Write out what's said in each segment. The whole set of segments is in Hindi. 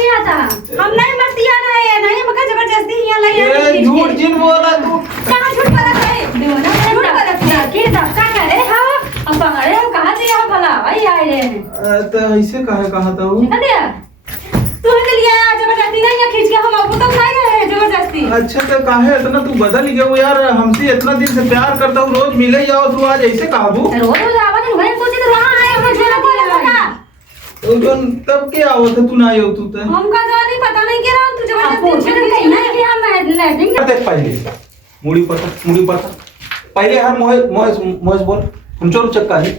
नहीं आता। हम नहीं मरती आना है नहीं मगर जबरदस्ती यहाँ ले ए झूठ जिन बोला तू। कहाँ झूठ बोला है देवना झूठ बोला था के धक्का करे हो अब पकड़े हो कहाँ से यहाँ भला भाई आए रहे हैं तो ऐसे कहा था वो। निकल दिया तू हमें लिया जबरदस्ती नहीं है खींच के हम आपको तो नहीं रहे जबरदस्ती। अच्छा तो काहे इतना तू बदल गया हो यार, हमसे इतना दिन से प्यार करता हूँ, रोज मिले जाओ, तू आज ऐसे काबू। रोज रोज आवाज नहीं भाई सोचे तो वहाँ आए हो झूठ बोला तो तब क्या हुआ था तू ना आयो तू तो। हमका तो नहीं पता नहीं के रहा तू जबरदस्ती नहीं नहीं कि हम लैटिंग देख पहले मुड़ी पता पहले हम मोह बोल हम चोर चक्का है,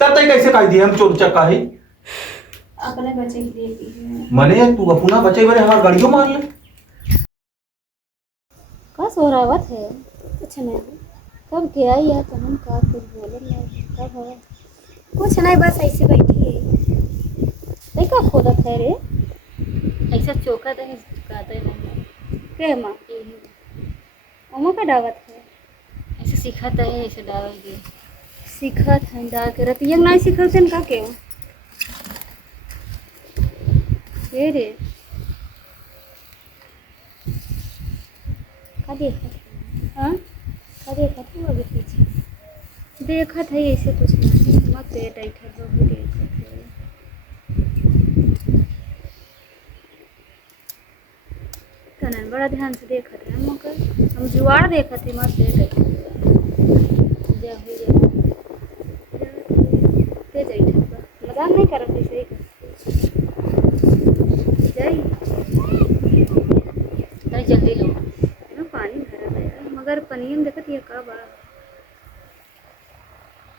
तब तक कैसे कह दिए हम चोर चक्का है। अपने बच्चे के लिए की मने तू अपना बच्चे बारे हमार गाड़ियों मार ले। का सोरावत है कुछ नहीं कब गया या तो हम का कुछ बोले नहीं कब है कुछ नहीं बस ऐसे बैठी है देखा खोदत है रे ऐसा चौका तो है कहते नहीं के माँ अम्मा का दावत है ऐसे सिखाता है ऐसे डालेंगे सीखा था डाल के रतिया नहीं सीखते का के ये रे का देखा हाँ का देखा था अभी पीछे देखा था ऐसे कुछ नहीं मत पेट ऐठा जो भी देखा था तनन बड़ा ध्यान से देखा था हम जुआड़ देखा थे मत पेट ऐठा जा हो जा तेज ऐठा मजाक नहीं कर रही सही कर जाई नहीं जल्दी लो ना पानी भरा गया मगर पनिया में देखत ये का बा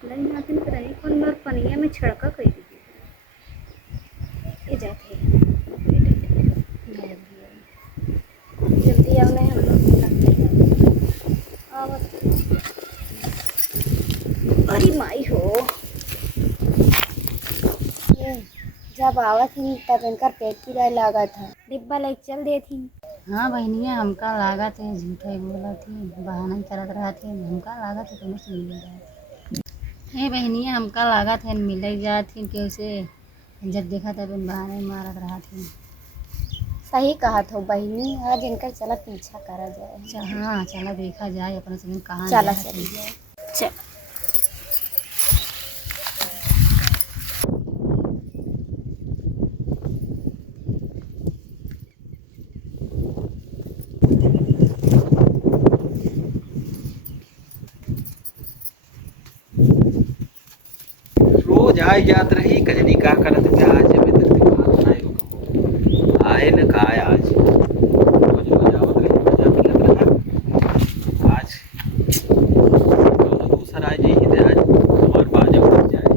नहीं नातिन कर नहीं कौन मोर पनिया में छड़का कई दी ये जाते जल्दी आओ नहीं हम लोग आवत अरे माई हो जब आवत थी तब इनका पेट पीड़ा लगा था डिब्बा ले चल दे थी। हाँ बहनिया हमका लागा थे झूठे बोला थी बहाना करत रहा थे हमका लागा थे तुम्हें से मिल जाए हे बहनिया हमका लागा थे मिल जा थी कैसे जब देखा था बिन बहाने मारत रहा थी। सही कहा था बहनी आज इनका चला पीछा करा जाए। हाँ चला देखा जाए अपने से कहाँ चला चली जाए चल रोज आए जात रही कजनी का करत के आज में तक आए को आए न का आए आज रोज बजावत रही मजा मिलत रहा आज तो दूसरा आज ही दे आज हमार बाजा बज जाए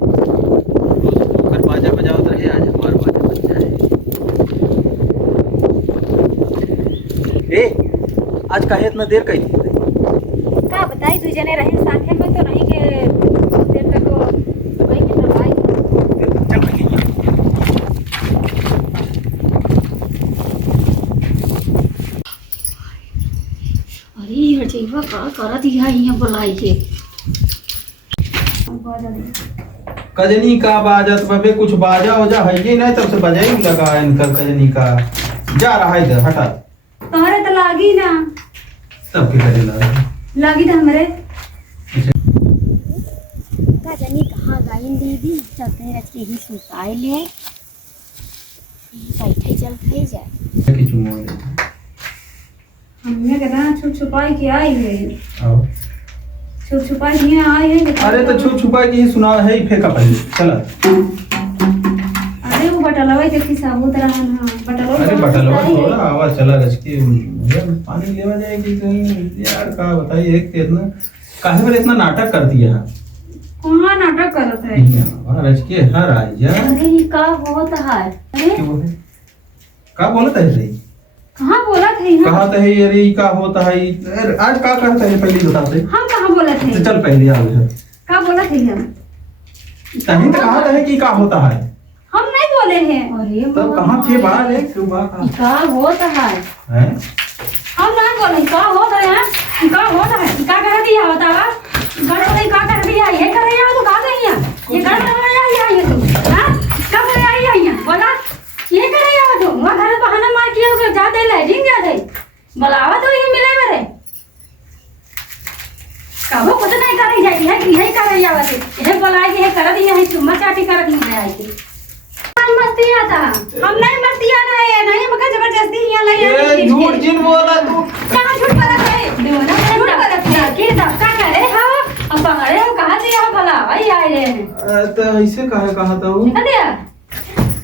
रोज ओकर बाजा बजावत रही आज हमार बाजा बज जाए। ए आज काहे इतना देर कई थी का बताई तू जने रहे साथे में तो नहीं के देर तक वही के दवाई चल भाई अरे हजीवा का करा दिया यहाँ बुलाई के कजनी का बाजत बबे कुछ बाजा वजा है ही नहीं तब से बजाई लगा इनका कजनी का जा रहा है इधर हटा तुम्हारे तो लागी ना तब के करे लगा लागी था हमारे का जानी कहाँ गाइन दीदी चलते रच के ही सुताई ले बैठे चलते जाए कि चुमो दे हमने कहना छुप छुपाई के आई है आओ छुप छुपाई के आई है अरे तो छुप छुपा के ही सुना है ही फेंका पहले चला अरे वो बटलवा देखी साबुत रहा ना बटलवा अरे बटलवा थोड़ा आवाज चला रच के यार पानी लेवा जाएगी कहीं यार का बताइए एक इतना काहे पर इतना नाटक कर दिया है कहाँ नाटक करत है वहां रच के हर आई जा अरे ये का होता है अरे क्या बोले का बोलत है रे कहाँ बोला थे हम कहा तो है अरे ई का होता है अरे आज का करता है पहले बता दे हम कहाँ बोला थे तो चल पहले आ उधर का बोला थे हम तभी तो कहा है कि का होता है हम नहीं बोले हैं अरे तब कहाँ थे बाहर है क्यों बाहर का होता है हैं हम ना बोले का होता है का होता है का कह दिया बतावा बड़ा भाई का कर दिया ये कर रहा तो का गई ये कर रहा है ये तू हां का कर रहा है ये बोला ये कर रहा तो जाते लाइटिंग जाते बुलावा तो ये मिले बरे कबो कुछ नहीं करे जाती है कि यही करे जावत है बुलाए कि है कर दी है चुम्मा चाटी कर दी है आई थी हम मस्ती आता हम नहीं मस्ती आना है नहीं मगर जबरदस्ती यहां ले ए झूठ जिन बोला तू। कहां झूठ बोला है देवना झूठ बोला के धक्का करे हां अब पकड़े हम कहां से हम भला भाई आए हैं तो ऐसे कहा था वो। दिया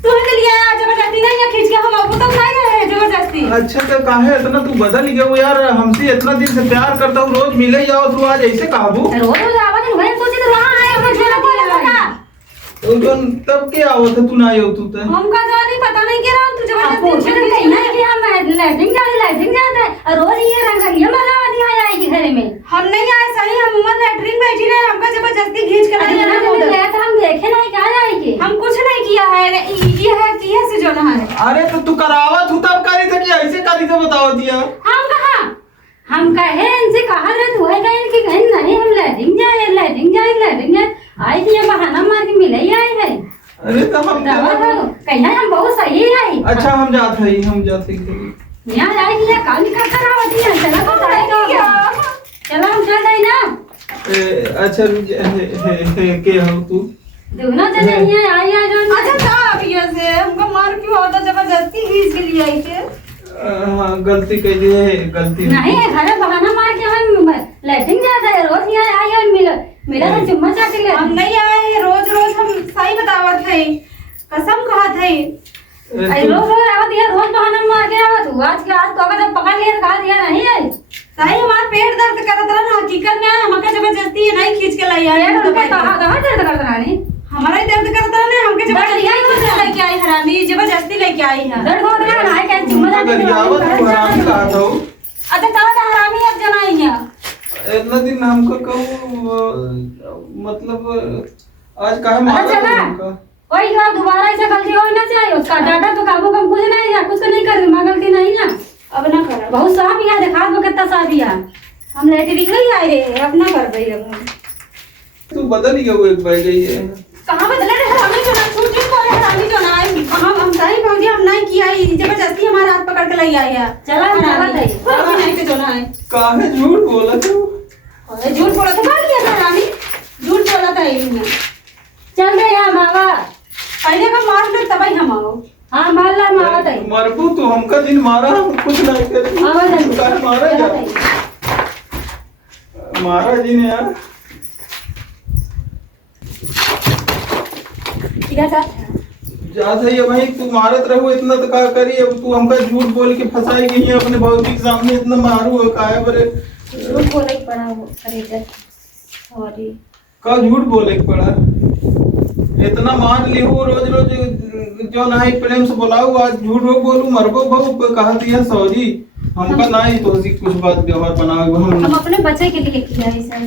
तू ने लिया जबरदस्ती नहीं है खींच के हम आपको तो नहीं रहे जबरदस्ती। अच्छा तो काहे इतना तू बदल गया वो यार, हमसे इतना दिन से प्यार करता हूँ, रोज मिले जाओ, तू आज ऐसे काबू। रोज रोज आवाज नहीं है सोचे तो वहां आए हम झेला बोला का तो तब क्या हुआ था तू ना आयो तू तो। हमका तो नहीं पता नहीं क्या रहा तू जबरदस्ती छेड़ के ना कि हम लैट्रिन जाते और रोज ये रंग ये मला वाली आ जाएगी घर में। हम नहीं आए सही हम उमर लैट्रिन बैठी रहे हमका जबरदस्ती खींच कर ले तो हम देखे नहीं क्या जाएगी हम कुछ नहीं किया है ये है कि है से जो ना है। अरे तो तू करावत हूँ तब करी था कि ऐसे करी था बताओ दिया। हम कहा हम कहे इनसे कहा रहे तू है कहीं कि कहीं नहीं हम लैट्रिन जाए आई थी ये बहाना मार के मिले ही आए है। अरे तो हम कहीं हम बहुत सही है। अच्छा हम जाते हैं यहाँ जाएगी या काल निकल कर आवती है चला तो जाएगा चला हम चल जाए ना। अच्छा के हो तू दोनों चले यहाँ आई है जो अच्छा था अब ये से हमको मार क्यों होता जबरदस्ती ही इसलिए आई के। हाँ गलती कर दी है गलती नहीं घर बहाना मार के हम लैट्रिन जाता है रोज यहाँ आई है मिला तो चुम्मा चाटी ले। हम नहीं आए रोज रोज हम सही बतावत है कसम कहत है रोज रोज आवत है रोज बहाना मार के आवत हूँ आज के आज तो अगर पकड़ लिया कहा दिया नहीं है सही हमारा पेट दर्द करत रहा ना हकीकत में हमके जबरदस्ती नहीं खींच के लाई आई कहा दर्द करता नहीं हमारा ही दर्द करता रहा ना हमके जबरदस्ती लेके आई हरामी जबरदस्ती लेके आई है दर्द हो रहा है क्या चुम्मा चाटी कहा था अच्छा कहा हरामी अब जनाई है इतना दिन हमको कहूँ मतलब आज काहे मारा था हमका। वही बात दोबारा ऐसा गलती होना चाहिए उसका डाटा तो काबू कम कुछ नहीं है कुछ नहीं कर मां गलती नहीं ना अब ना कर बहुत साफ है दिखा दो कितना साफ है हम लेटरिंग नहीं आए रे अब ना कर भाई अब तू बदल गया वो एक बार गई है कहां बदले रे हरामी जो ना छूट को हरामी जो ना आई कहां हम सही भौजी हम नहीं किया जबरदस्ती हमारे हाथ पकड़ के लाई आई है चला चला दे अभी नहीं तो जो ना है काहे झूठ बोला तू अरे झूठ बोला तो क्या किया था हरामी झूठ बोला था ये चल दे यार मावा पहले का मार ले तब ही हम आओ हां मार ला मावा दे मरबू तू हमका दिन मारा हम कुछ नहीं करे मावा दे काहे मारा जा मारा जी ने यार किधर था जा सही है भाई तू मारत रहो इतना तो का करी अब तू हमका झूठ बोल के फंसाई गई है अपने भौजी के सामने इतना मारू है काहे बरे झूठ बोला ही पड़ा वो अरे सॉरी का झूठ बोले के पड़ा इतना मान ली हो रोज रोज जो ना प्रेम से बुलाऊ आज झूठ हो बोलू मरबो बहु कहा दिया सॉरी हमका ना ही तो कुछ बात व्यवहार बनाओ हम अपने बच्चे के लिए किया है सर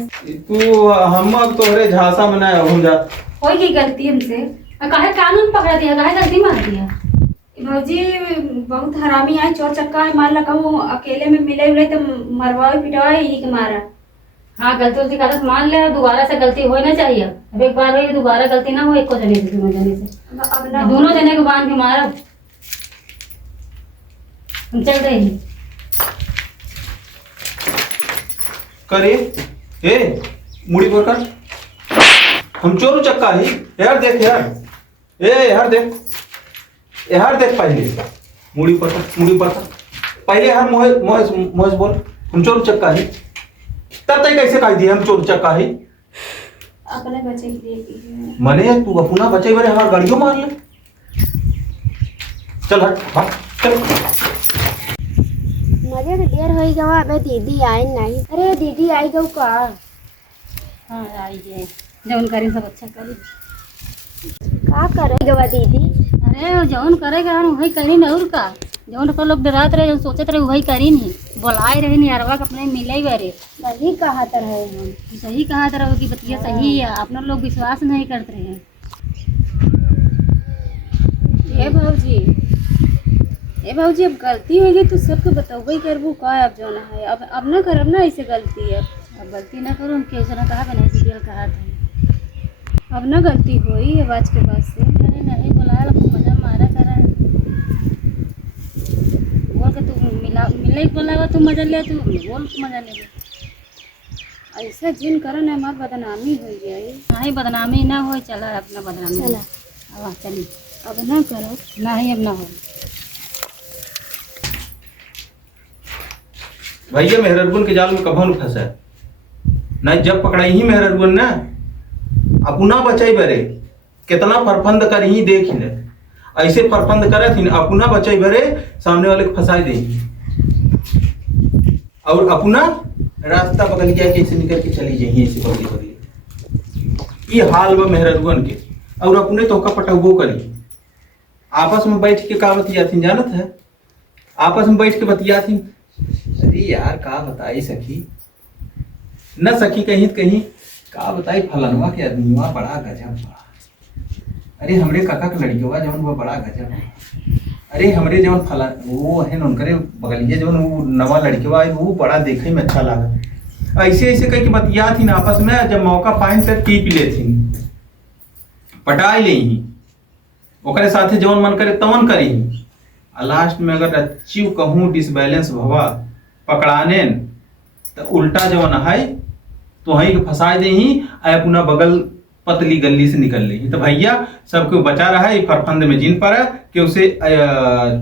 तू हम अब तोहरे झांसा में ना हो जा कोई की गलती हमसे काहे कानून पकड़ा दिया काहे गलती मार दिया भौजी बहुत हरामी आए चोर चक्का है मार लगा वो अकेले में मिले हुए तो मरवाए पिटवाए यही के मारा हाँ गलती उलती गलत मान ले दोबारा से गलती होना चाहिए अब एक बार हुई दोबारा गलती ना हो एक को जने से दोनों जने से अब ना दोनों जने को बांध के मारो हम चल रहे हैं करे ए मुड़ी पर कर हम चोर चक्का ही यार देख यार यार देख पहले मुड़ी पर पहले यार मोह बोल हम चोर चक्का ही तब तक कैसे कह दिए हम चोर चक्का ही अपने बच्चे के लिए की है मने तू अपना बचे बरे हमार गाड़ियों मार ले चल हट चल मजे के देर होई गवा अबे दीदी आई नहीं अरे दीदी आई गऊ का हाँ आइए जौन करी सब अच्छा करी का करे गवा दीदी अरे जौन करेगा वही करी न और का जौन को लोग डरात रहे जौन सोचत रहे वही करी नहीं बोलाए रहे नहीं अरवा अपने मिले बरे वही कहा तरह हम सही कहा तरह की बतिया सही है अपने लोग विश्वास नहीं करते हैं ए भौजी अब गलती होगी तो सबको बताओ करबू का अब जो है अब ना करब ना ऐसे गलती है अब गलती ना करो कैसे ना कहा बना सीरियल कहा था अब ना गलती होई है आज के बाद से नहीं बुलाया मजा मारा करा बोल के तू मिले के बोला तू मजा ले, तू बोल मजा ले। ऐसा जिन करन हमार बदनामी हो गई। नहीं बदनामी ना हो, चला अपना बदनामी चला अब चली। अब ना करो। नहीं अब ना हो। भैया मेहरगुन के जाल में कभो न फंसा नहीं, जब पकड़ाई ही मेहरगुन ना अपना बचाई बरे कितना फरफंद कर ही देख ले, ऐसे फरफंद करे थी अपना बचाई बरे सामने वाले को फंसाई दे और अपना रास्ता बदल गया कि ऐसे निकल के चली जाइए ऐसे बदली बदली। ये हाल बा मेहरगुन के और अपने तो का पटकबो करी। आपस में बैठ के का बतिया थी जानत है, आपस में बैठ के बतिया थी। अरे यार का बताई सखी न सखी कहीं कहीं का बताई फलनवा के आदमीवा बड़ा गजब बा। अरे हमरे काका के लड़किवा जवन वो बड़ा गजब बा। अरे हमरे जवन फलन वो है उनकरे बगलिए जवन वो नवा लड़किवा है वो बड़ा देखे में अच्छा लगा। ऐसे ऐसे कह के बतिया थी आपस में, जब मौका पाइन तक टीप ले थी पटाई ले ही ओकरे साथे जवन मन करे तवन करी। लास्ट में अगर अच्छी कहूँ डिसबैलेंस भवा पकड़ाने तो उल्टा जवन है तो वहीं के फंसा दे ही अपना बगल पतली गली से निकल ली। तो भैया सबको बचा रहा है फरफंद में जिन पर कि उसे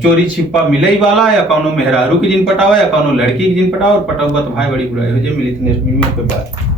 चोरी छिपा मिले ही वाला या कौनो मेहरारू की जिन पटावा या कौनो लड़की की जिन पटावा और पटावा तो भाई बड़ी बुराई हो जाए। मिली नेक्स्ट में कोई बात।